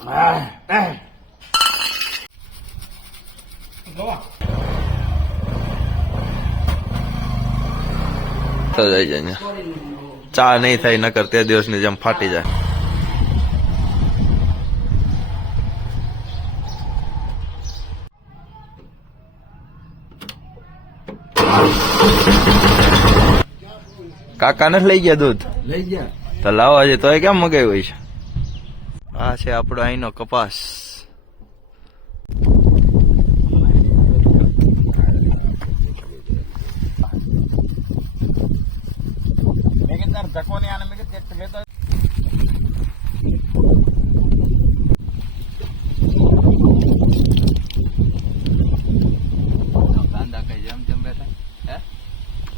ચા નહીં થાય નકર તે દિવસની જેમ ફાટી જાય. કાકા નથી લઈ ગયા દૂધ? લઈ ગયા તો લાવો હજી તો કેમ મગાવ્યું છે? આ છે આપણો અહીંનો કપાસ.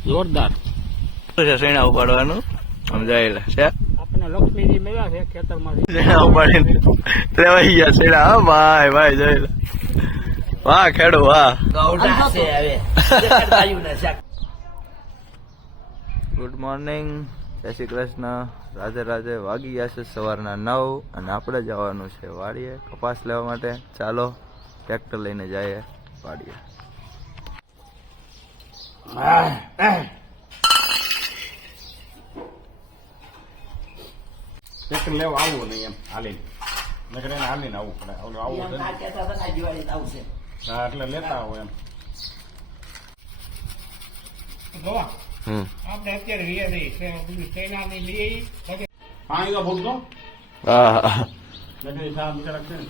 જોરદાર છે શેણા ઉપાડવાનું સમજાયેલા છે. આપણે લક્ષ્મીજી મેળા છે ખેતરમાંથી શેણા ઉપાડીને ત્રેવાઈ ગયા શેણા. હા ભાઈ ભાઈ જોયેલા. વાહ ખેડુ વાહ. ગુડ મોર્નિંગ, જય શ્રી કૃષ્ણ, રાધે રાધે. વાગી ગયા છે સવારના 9 અને આપણે જવાનું છે વાડીએ કપાસ લેવા માટે. ચાલો ટ્રેક્ટર લઈને જઈએ વાડીએ. ટ્રેક્ટર લેવા આવવું નહીં એમ હાલીને નકર એને હાલીને આવવું પડે. આવું હા એટલે લેતા આવો એમ. આપણે અત્યારે લઈએ ચૈનાની લઈએ પાણી તો ભૂગતો હા નકરી સાહેબ બિચારા છે ને.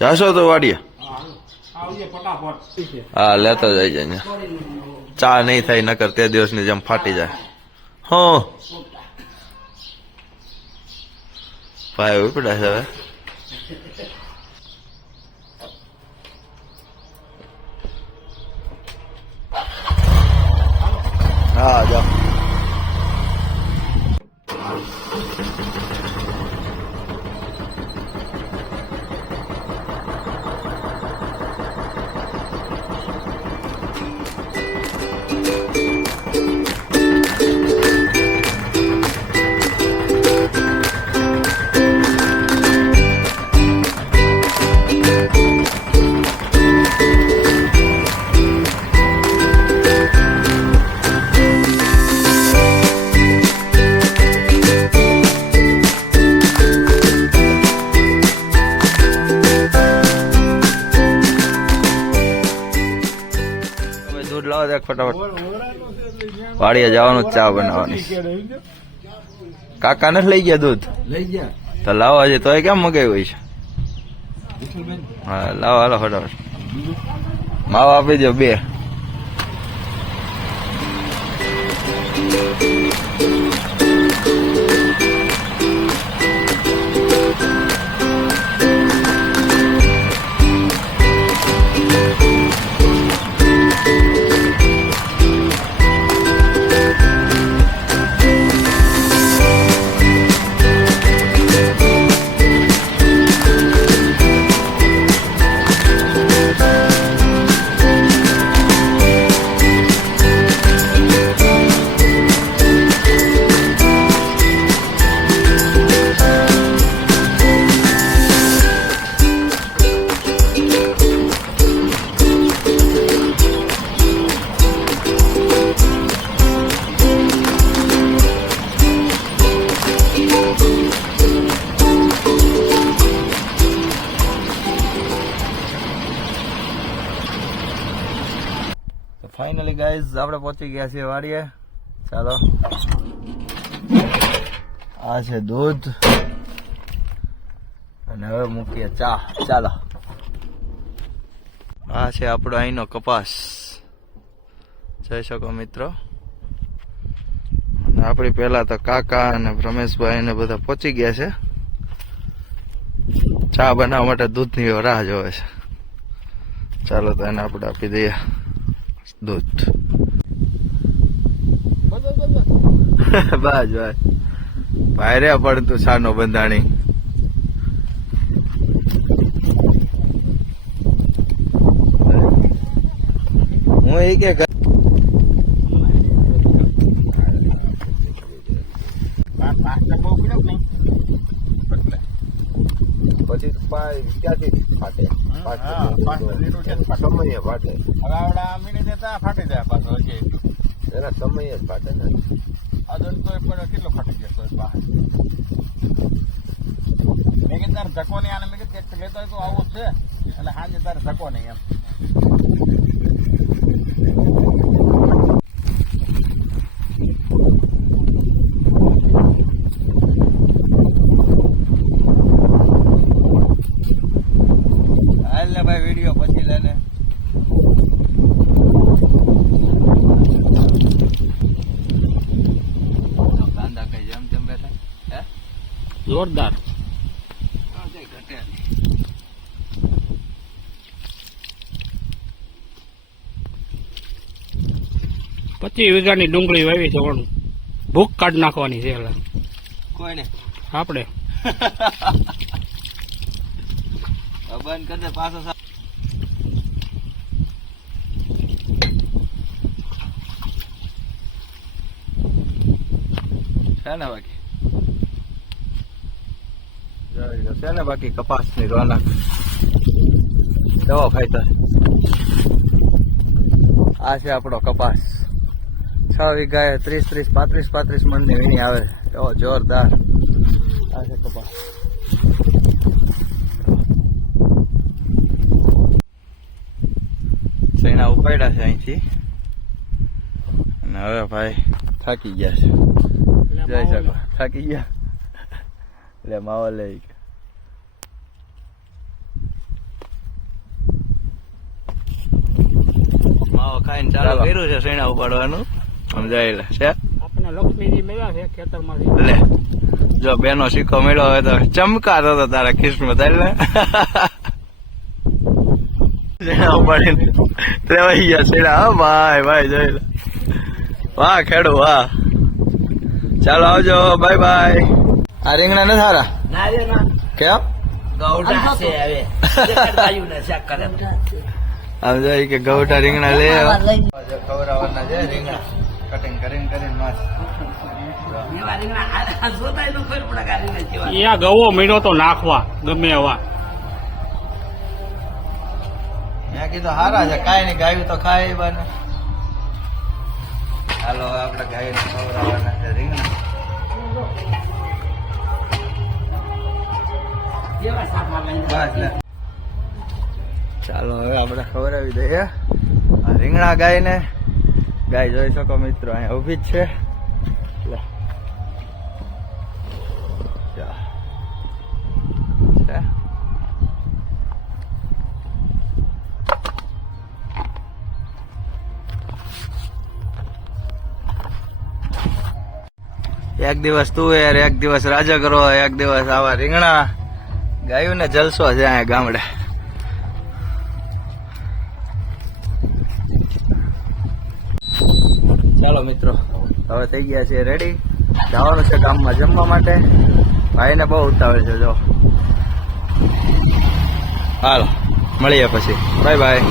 જાશો તો વાડીએ? આવજે ફટાફટ. હા લેતો જાય છે. ચા નહીં થાય નકર તે દિવસની જેમ ફાટી જાય. હા ભાઈ ઉપડે છે હવે. હા જાઓ. ફટાફટ વાડીએ જવાનું, ચા બનાવવાની. કાકા નથી લઈ ગયા દૂધ? લઈ ગયા તો લાવો હજી તો કેમ મગાવ્યું છે? હા લાવો હાલો ફટાફટ. માવા આપી દો 2. ફાઇનલી ગાઈઝ આપણે પહોંચી ગયા છીએ વાડીએ. ચાલો આ છે દૂધ અને હવે મૂકીએ ચા. ચાલો આ છે આપણો અહીંનો કપાસ, જોઈ શકો મિત્રો. અને આપણી પેલા તો કાકા અને રમેશભાઈ ને બધા પહોંચી ગયા છે. ચા બનાવવા માટે દૂધની રાહ જોવે છે. ચાલો તો એને આપણે આપી દઈએ દૂધ. બસ બસ ભાઈ રે પણ તું સાનો બંધાણી. હું એ કે બહુ પીડ્યો નહીં એટલે પછી ક્યાંથી ફાટે? લીધું છે સમયે ફાટે, હવે આવડા મીણી દેતા ફાટી જાય પાછો હજી એના સમયે જ ફાટે ને. આ તો પણ કેટલો ફાટી ગયો તો બહાર. મેં કીધું તારે ધક્કો નહીં આને મેં કીધું લેતો હોય તો આવું જ છે એટલે સાંજે તારે ધક્કો નહીં એમ. હાલ ને ભાઈ વિડીયો પછી લે ને. કાંદા કઈ જેમ તેમ બેઠા હે જોરદાર. કઈ ઘટે નહીં. 25 વીઘાની ડુંગળી વાવી છે પણ ભૂખ કાઢી નાખવાની છે એટલે કોઈને આપણે બંધ કરી દે પાછો. છે ને બાકી છે ને બાકી કપાસ ની રોનક કેવો ખાઈતો. આ છે આપણો કપાસ 6 વીઘાએ 30 35 મણ ની વીણી આવે. એવો જોરદાર આ છે કપાસ. સૈણા ઉપાડ્યા છે અહીંથી અને હવે ભાઈ થાકી ગયા છે. જઈ શકો થાકી ગયા એટલે માવો લઈ ગયા. માવો ખાઈને ચાલુ કર્યું છે સૈણા ઉપાડવાનું. સમજાય લે છે આપણને લક્ષ્મીજી મળ્યા છે ખેતરમાંથી. લે જો બેનો સિક્કો મળ્યો હોય તો ચમકાતો હતો તારા કિસ્મત એટલે સૈણા ઉપાડીને રેવાઈ ગયા સૈણા. હા ભાઈ ભાઈ જોઈ લે. વાહ ખેડૂ વાહ. ચાલો આવજો બાય બાય. આ રીંગણા નથી સારા કેમ આમ જાય કે ગૌટા રીંગણા લે ખવડાવવાના છે. રીંગણા કટિંગ કરીને મસ્ત. અહીંયા ગવો મળ્યો તો નાખવા ગમે એવા. મેં કીધું હારા છે કાંઈ નહીં ગાયું તો ખાય બને. હાલો હવે આપણે ગાયને ખવડાવવાના છે રીંગણા. બસ લે. ચાલો હવે આપણે ખવડાવી દઈએ આ રીંગણા ગાયને. ગાય જોઈ શકો મિત્રો અહીંયા ઊભી જ છે. લે. જા. છે. એક દિવસ તુવેર, એક દિવસ રાજગરો, એક દિવસ આવા રીંગણા. ગાયું ને જલસો છે અહીંયા ગામડે. ચાલો મિત્રો હવે થઈ ગયા છે રેડી. જવાનું છે ગામમાં જમવા માટે. ભાઈને બહુ ઉતાવળ છે જો. હાલો મળીએ પછી. Bye bye.